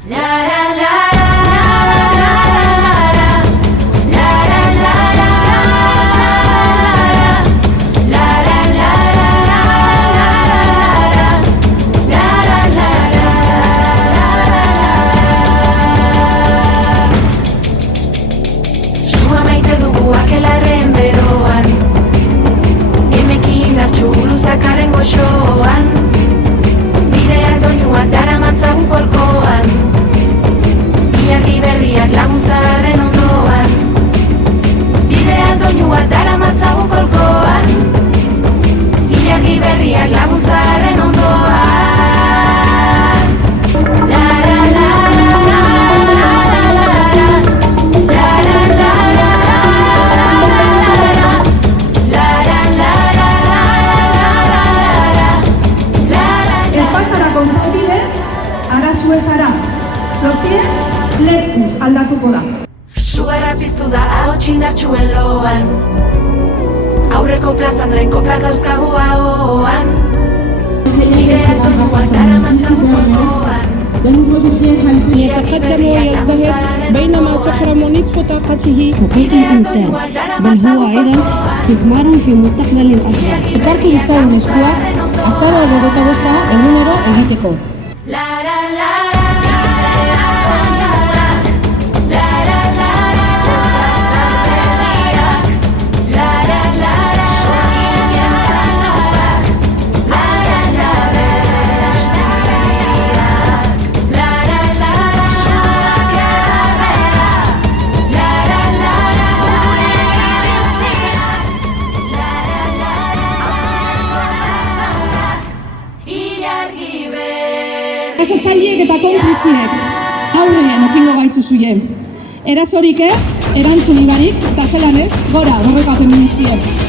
Sua maite dugu akelarren beroan, emeki indartxu luzakarren goxoan, bideak doinuak daramatzagun kolkoan, ilargi berriak laguzaren ondoan, bideak doinuak daramatzagun kolkoan, ilargi berriak laguzaren ondoan. Zara, lotzien, letkuz aldatuko da. Sugarra piztu da ahots indartsuen loan, aurreko plazandren koplak dauzkagu ahoan, bideak doinuak daramatzagu kolkoan. يتقدم ويزدهر بينما تحرم نصف طاقته حقوق الإنسان بل هو أيضا استثمار في مستقبل أفضل. Ikartu ditzagun eskuak azaro 25 egunero egiteko. Erasotzaileek eta konpliziek aurreen ekingo gaituzuien. Erasorik ez, erantzun ibarik, eta zelan ez, gora borroka feministien.